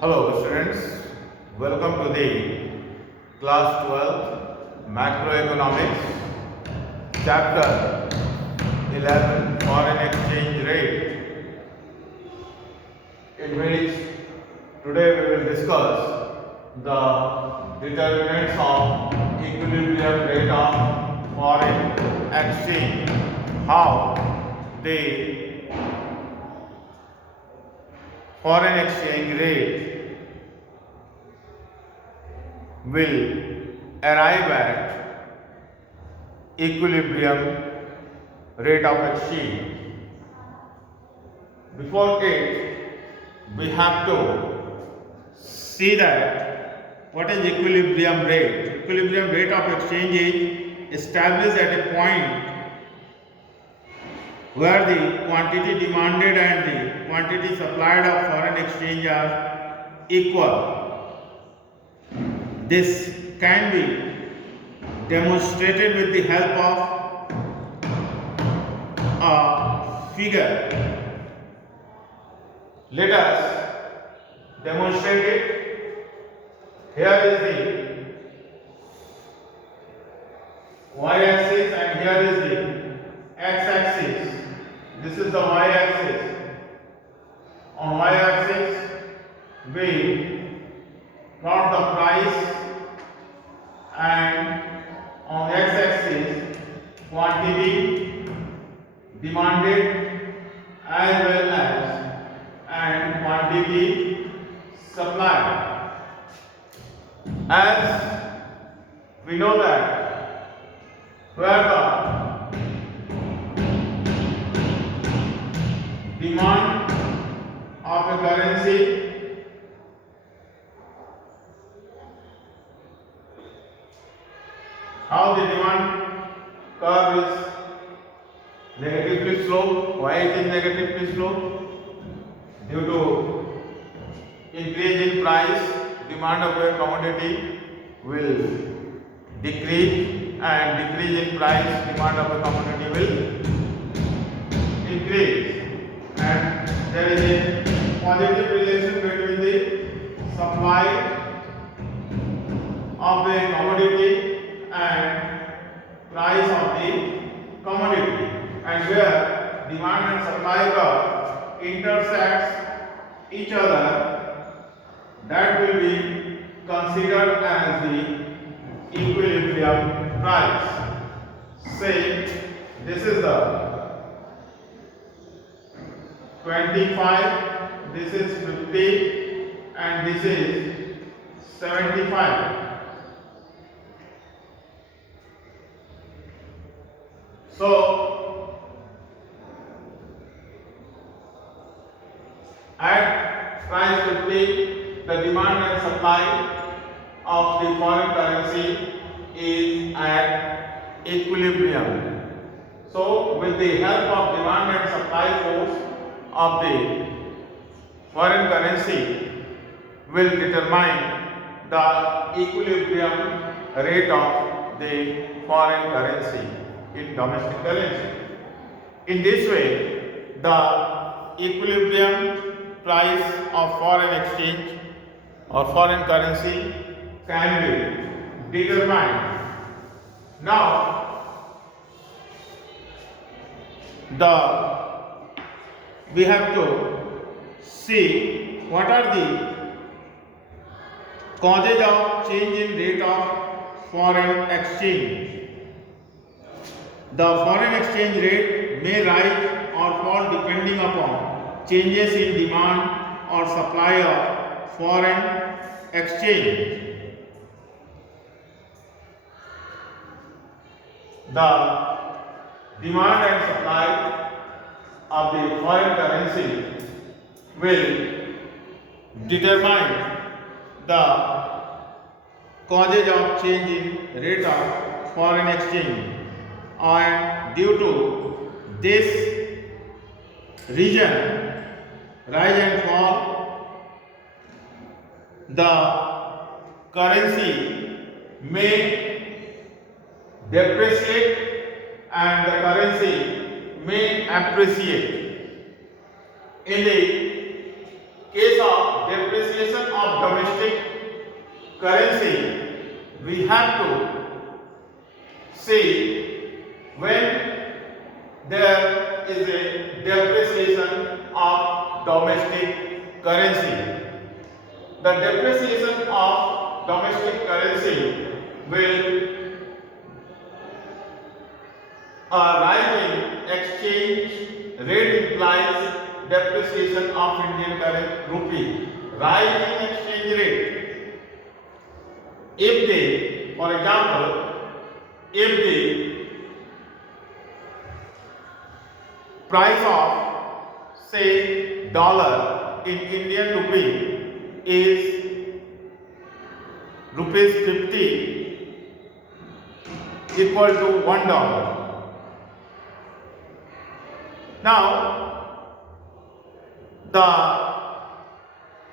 Hello students, welcome to the class 12 macroeconomics chapter 11 foreign exchange rate, in which today we will discuss the determinants of equilibrium rate of foreign exchange, how the foreign exchange rate will arrive at equilibrium rate of exchange. Before it, we have to see that what is equilibrium rate. Equilibrium rate of exchange is established at a point where the quantity demanded and the quantity supplied of foreign exchange are equal. This can be demonstrated with the help of a figure. Let us demonstrate it. Here is the y-axis and here is the x-axis. This is the y-axis. On y-axis, we plot the price, and on the x-axis quantity demanded as well as and quantity supplied. As we know that where the demand of a currency how the demand curve is negatively sloped. Why it is negatively sloped? Due to increase in price, demand of a commodity will decrease, and decrease in price, demand of a commodity will increase. And there is a positive relation between the supply of a commodity and price of the commodity, and where demand and supply curve intersects each other, that will be considered as the equilibrium price. Say this is the 25, this is 50, and this is 75. So, at price 50, the demand and supply of the foreign currency is at equilibrium. So, with the help of demand and supply force of the foreign currency will determine the equilibrium rate of the foreign currency in domestic currency. In this way, the equilibrium price of foreign exchange or foreign currency can be determined. Now, we have to see what are the causes of change in rate of foreign exchange. The foreign exchange rate may rise or fall depending upon changes in demand or supply of foreign exchange. The demand and supply of the foreign currency will determine the causes of change in rate of foreign exchange, and due to this region rise and fall, the currency may depreciate and the currency may appreciate. In the case of depreciation of domestic currency, we have to see when there is a depreciation of domestic currency. The depreciation of domestic currency will rising exchange rate implies depreciation of Indian rupee. Rising exchange rate. If the, for example, if the price of say dollar in Indian rupee is rupees 50 equal to $1. Now, the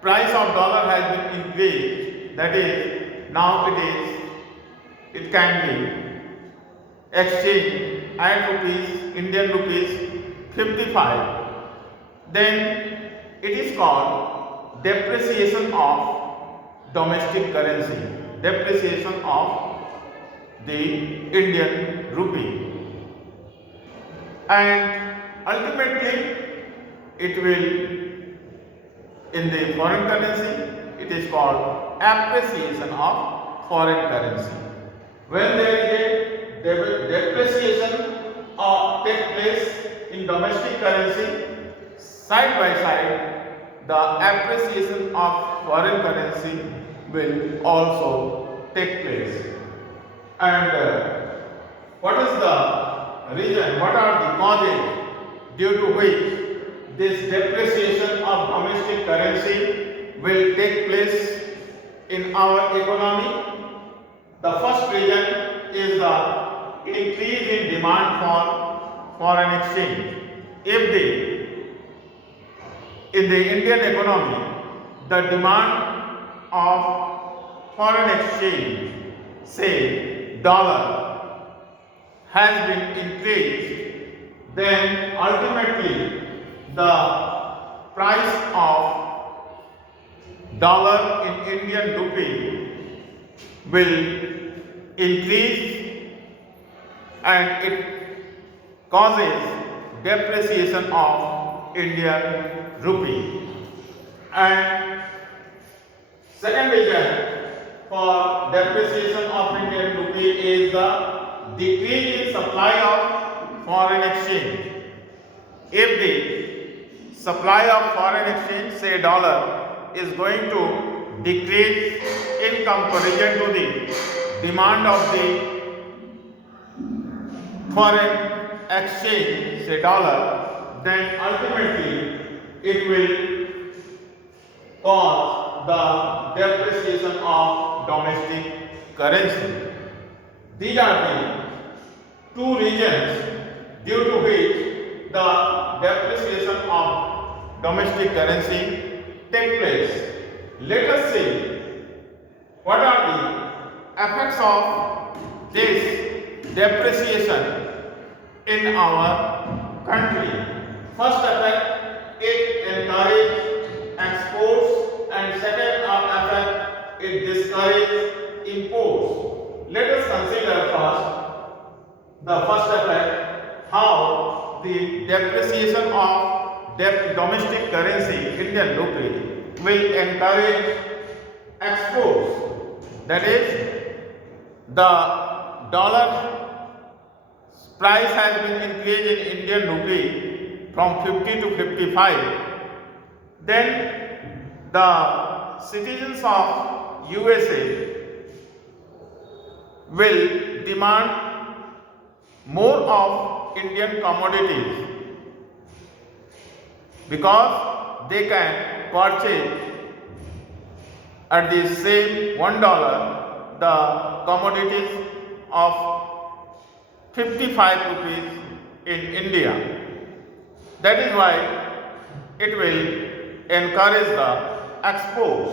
price of dollar has been increased. That is, now it can be exchanged at Indian rupees 55. Then it is called depreciation of domestic currency. Depreciation of the Indian rupee. And ultimately, it will, in the foreign currency, it is called appreciation of foreign currency. When there is a depreciation take place in domestic currency, side by side, the appreciation of foreign currency will also take place. And what is the reason? What are the causes due to which this depreciation of domestic currency will take place in our economy? The first reason is the increase in demand for foreign exchange. In the Indian economy, the demand of foreign exchange, say dollar, has been increased, then ultimately the price of dollar in Indian rupee will increase and it causes depreciation of Indian rupee. And second reason for depreciation of Indian rupee is the decrease in supply of foreign exchange. If the supply of foreign exchange, say dollar, is going to decrease in comparison to the demand of the foreign exchange, say dollar, then ultimately it will cause the depreciation of domestic currency. These are the two reasons due to which the depreciation of domestic currency take place. Let us see what are the effects of this depreciation in our country. First effect, it encourages exports, and second effect, it discourages imports. Let us consider first the first effect, how the depreciation of domestic currency, Indian rupee, will encourage exports. That is, the dollar price has been increased in Indian rupee from 50 to 55. Then the citizens of USA will demand more of Indian commodities because they can purchase at the same $1 the commodities of 55 rupees in India. That is why it will encourage the exports.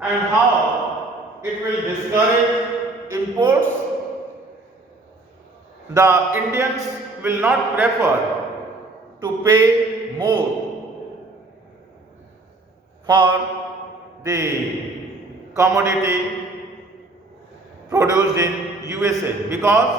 And how it will discourage imports? The Indians will not prefer to pay more for the commodity produced in USA, because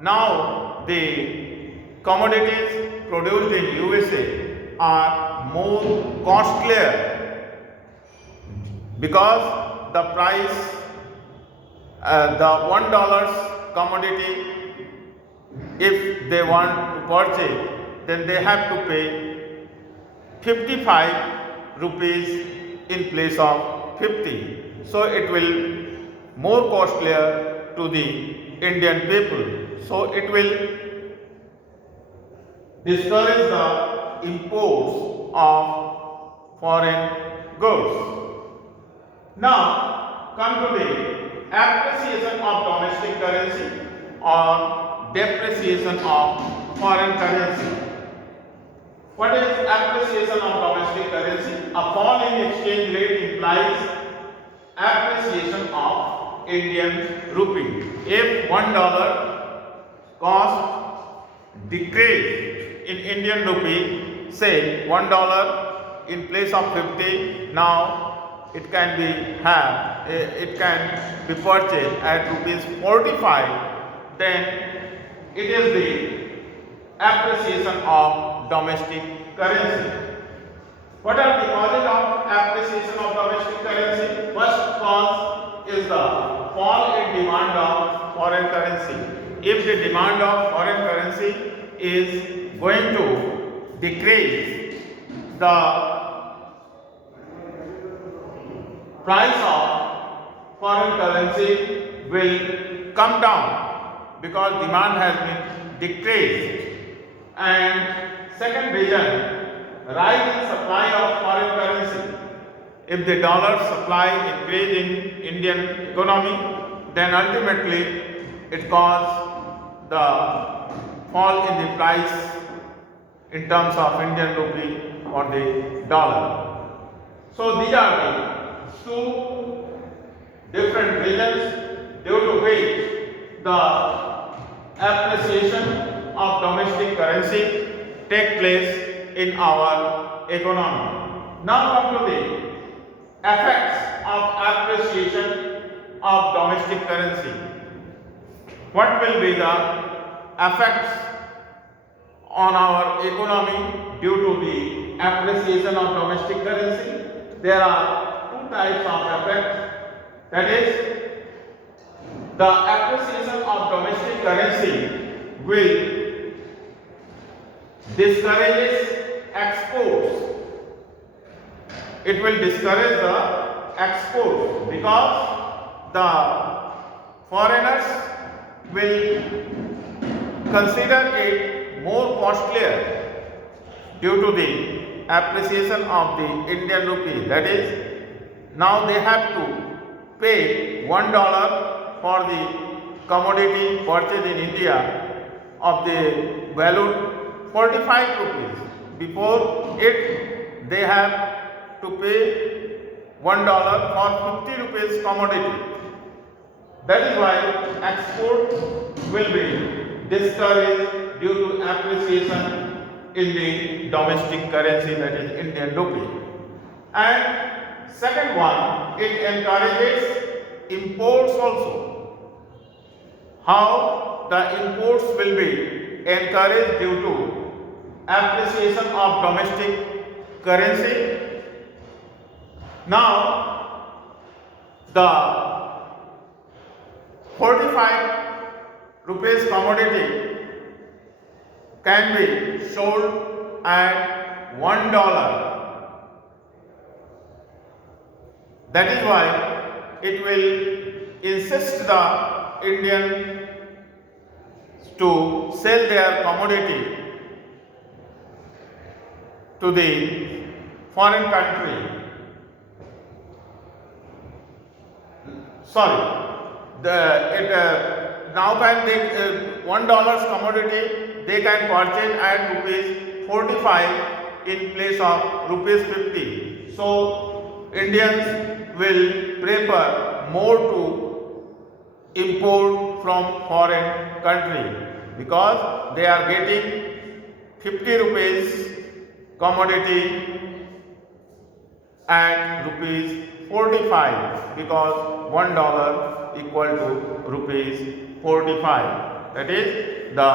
now the commodities produced in USA are more costlier, because the price, the $1 commodity, if they want to purchase, then they have to pay 55 rupees in place of 50. So it will more costlier to the Indian people. So it will discourage the imports of foreign goods. Now come to the appreciation of domestic currency or depreciation of foreign currency. What is appreciation of domestic currency? A fall in exchange rate implies appreciation of Indian rupee. If $1 cost decreased in Indian rupee, say $1 in place of 50, now it can be purchased at rupees 45, then it is the appreciation of domestic currency. What are the causes of appreciation of domestic currency? First cause is the fall in demand of foreign currency. If the demand of foreign currency is going to decrease, the price of foreign currency will come down, because demand has been decreased. And second reason, rise in supply of foreign currency. If the dollar supply increase in Indian economy, then ultimately it causes the fall in the price in terms of Indian rupee or the dollar. So these are the two different reasons due to which the appreciation of domestic currency take place in our economy. Now come to the effects of appreciation of domestic currency. What will be the effects on our economy due to the appreciation of domestic currency? There are two types of effects. That is, the appreciation of domestic currency will discourage exports. It will discourage the exports, because the foreigners will consider it more costlier due to the appreciation of the Indian rupee. That is, now they have to pay $1 for the commodity purchased in India of the value 45 rupees. Before it, they have to pay $1 for 50 rupees commodity. That is why export will be discouraged due to appreciation in the domestic currency, that is Indian rupee. And second one, it encourages imports also. How the imports will be encouraged due to appreciation of domestic currency? Now the 45 rupees commodity can be sold at $1. That is why it will insist the Indian to sell their commodity to the foreign country. Now can they $1 commodity they can purchase at rupees 45 in place of rupees 50. So Indians will prefer more to import from foreign country, because they are getting 50 rupees commodity and rupees 45, because $1 equal to rupees 45. That is, the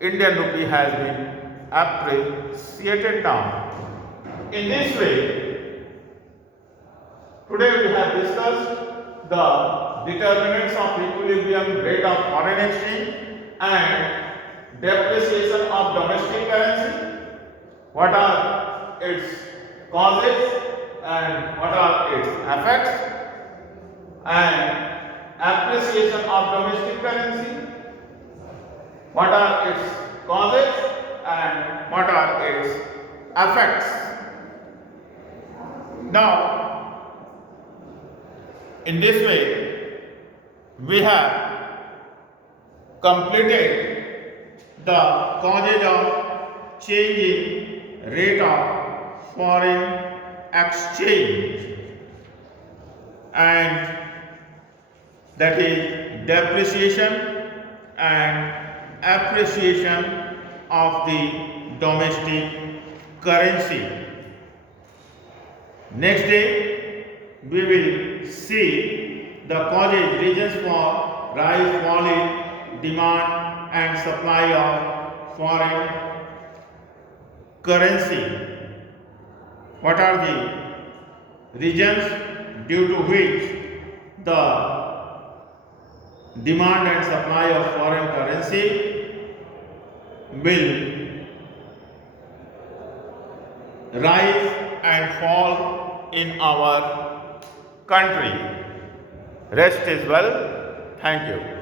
Indian rupee has been appreciated now. In this way, today we have discussed the determinants of equilibrium rate of foreign exchange and depreciation of domestic currency. What are its causes and what are its effects, and appreciation of domestic currency, what are its causes and what are its effects. Now, in this way, we have completed the causes of changing rate of foreign exchange, and that is depreciation and appreciation of the domestic currency. Next day we will see the causes, reasons for rise, fall in demand and supply of foreign currency. What are the reasons due to which the demand and supply of foreign currency will rise and fall in our country. Rest is well. Thank you.